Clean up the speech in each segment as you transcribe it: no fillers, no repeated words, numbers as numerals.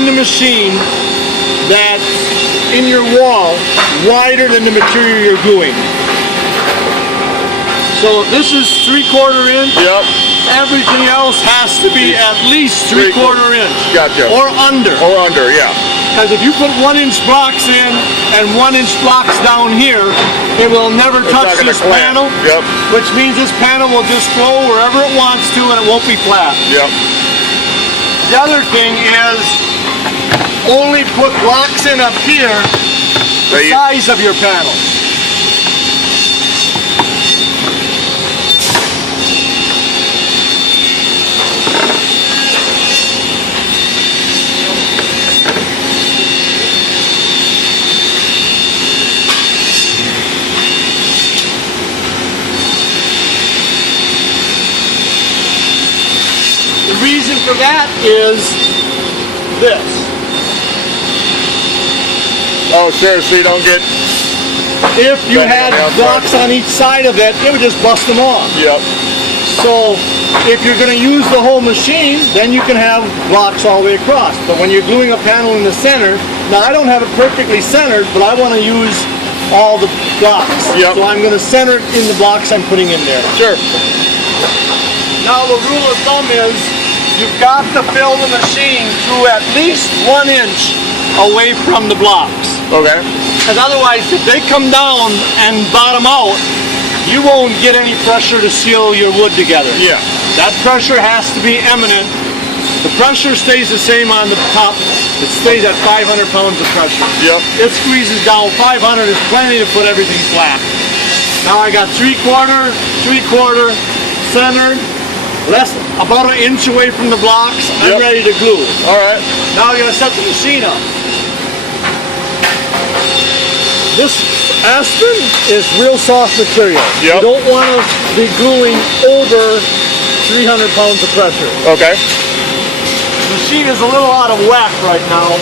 in the machine that's in your wall wider than the material you're gluing. So if this is 3/4 inch, yep, everything else has to be at least 3/4 inch. Gotcha. Or under. Or under, yeah. Because if you put 1-inch blocks in and 1-inch blocks down here, it will never touch this panel. Yep. Which means this panel will just go wherever it wants to and it won't be flat. Yep. The other thing is only put blocks in up here the size of your panel. The reason for that is this. Oh, sure, so you don't get... If you had blocks on each side of it, it would just bust them off. Yep. So, if you're going to use the whole machine, then you can have blocks all the way across. But when you're gluing a panel in the center, now I don't have it perfectly centered, but I want to use all the blocks. Yep. So I'm going to center it in the blocks I'm putting in there. Sure. Now the rule of thumb is you've got to fill the machine to at least 1 inch away from the blocks. Okay. Because otherwise, if they come down and bottom out, you won't get any pressure to seal your wood together. Yeah. That pressure has to be eminent. The pressure stays the same on the top. It stays at 500 pounds of pressure. Yep. It squeezes down. 500 is plenty to put everything flat. Now I got 3/4, 3/4, centered. About 1 inch away from the blocks. I'm ready to glue. All right. Now I'm going to set the machine up. This aspen is real soft material. Yep. You don't want to be gluing over 300 pounds of pressure. Okay. The machine is a little out of whack right now.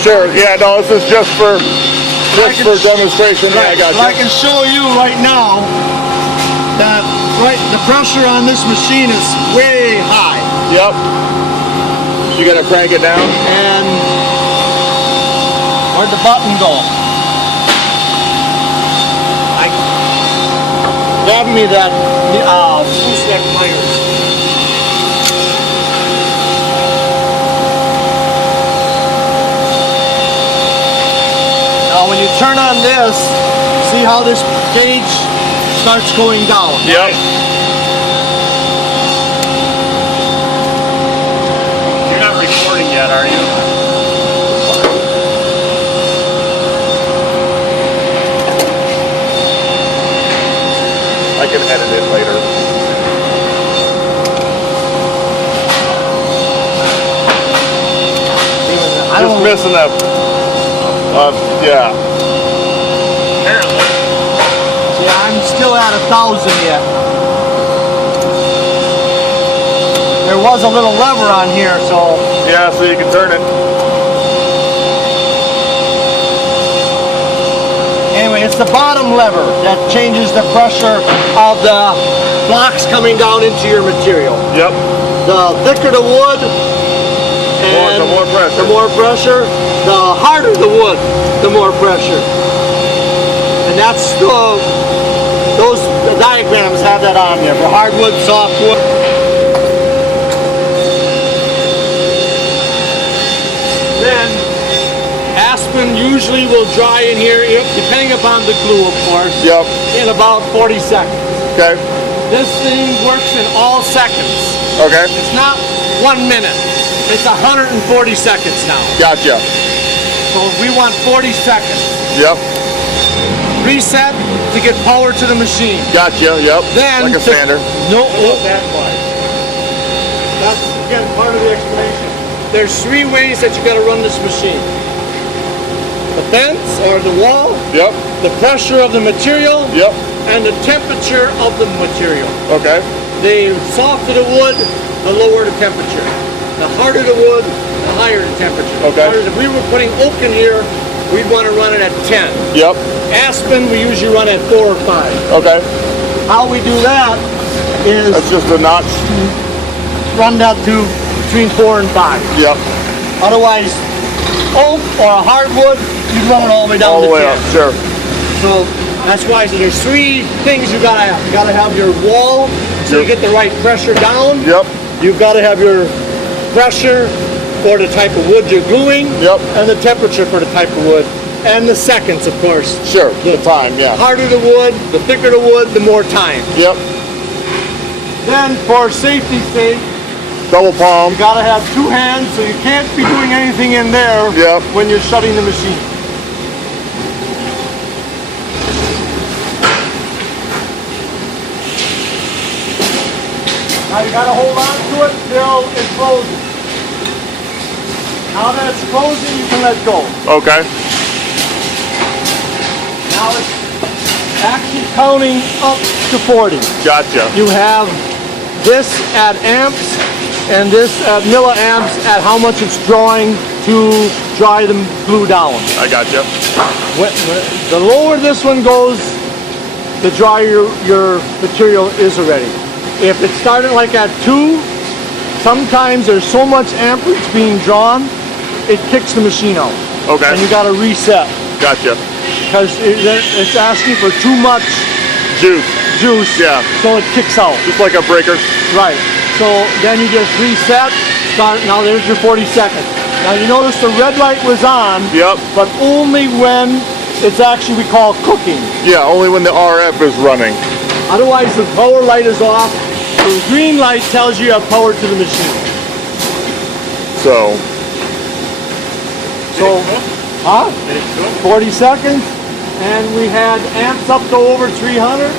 Sure. Yeah. No, this is just for demonstration. Right, Yeah, I got you. I can show you right now that the pressure on this machine is way high. Yep. You gotta crank it down. And where'd the button go? Grab me that gooseneck pliers. Now when you turn on this, see how this gauge starts going down. Yep. You're not recording yet, are you? I can edit it later. Just missing that. Yeah. Apparently. See, I'm still at 1,000 yet. There was a little lever on here, so... Yeah, so you can turn it. Anyway, it's the bottom lever that changes the pressure of the blocks coming down into your material. Yep. The thicker the wood, and the more pressure, the harder the wood, the more pressure. And that's those diagrams have that on there for hardwood, softwood. Then aspen usually will dry in here, depending upon the glue, of course. Yep. In about 40 seconds. Okay. This thing works in all seconds. Okay. It's not 1 minute. It's 140 seconds now. Gotcha. So we want 40 seconds. Yep. Reset to get power to the machine. Gotcha. Yep. Then like a sander. No, that part. That's again part of the explanation. There's 3 ways that you got to run this machine. The fence or the wall. Yep. The pressure of the material. Yep. And the temperature of the material. Okay. The softer the wood, the lower the temperature. The harder the wood, the higher the temperature. Okay. Whereas if we were putting oak in here, we'd want to run it at 10. Yep. Aspen, we usually run at 4 or 5. Okay. How we do that is That's just the notch. run that to between 4 and 5. Yep. Otherwise, oak or a hardwood, you run it all the way down All the the way tin. up, sure. So that's why there's 3 things you gotta have. You gotta have your wall so you get the right pressure down. Yep. You've got to have your pressure for the type of wood you're gluing. Yep. And the temperature for the type of wood. And the seconds, of course. Sure, the time, yeah. Harder the wood, the thicker the wood, the more time. Yep. Then for safety's sake, Double palm. you gotta have 2 hands, so you can't be doing anything in there Yep. when you're shutting the machine. Now you gotta hold on to it till it closes. Now that it's closing, you can let go. Okay. Now it's actually counting up to 40. Gotcha. You have this at amps and this at milliamps at how much it's drawing to dry the glue down. I gotcha. The lower this one goes, the drier your material is already. If it started like at 2, sometimes there's so much amperage being drawn, it kicks the machine out. Okay. And you gotta reset. Gotcha. Because it's asking for too much Juice. juice, Yeah. so it kicks out. Just like a breaker. Right. So then you just reset. Start. Now there's your 40 seconds. Now you notice the red light was on, Yep. but only when it's actually we call cooking. Yeah, only when the RF is running. Otherwise the power light is off. The green light tells you have power to the machine. So, Huh? 40 seconds, and we had amps up to over 300,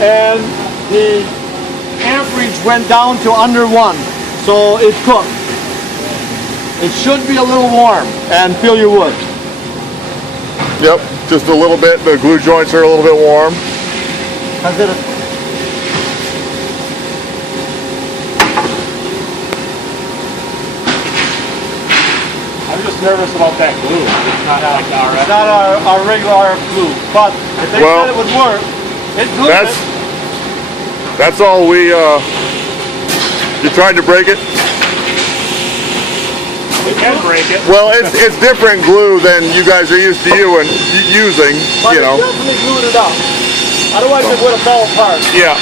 and the amperage went down to under 1, so it cooked. It should be a little warm, and feel your wood. yep, just a little bit. The glue joints are a little bit warm. I'm just nervous about that glue. It's not like the RF. It's not our regular RF glue, but if they Well, said it would work, it glued That's it. that's all we. You tried to break it. We can break it. Well, it's different glue than you guys are used to using. But You know. it definitely glued it up. Otherwise it would have fell apart. Yeah.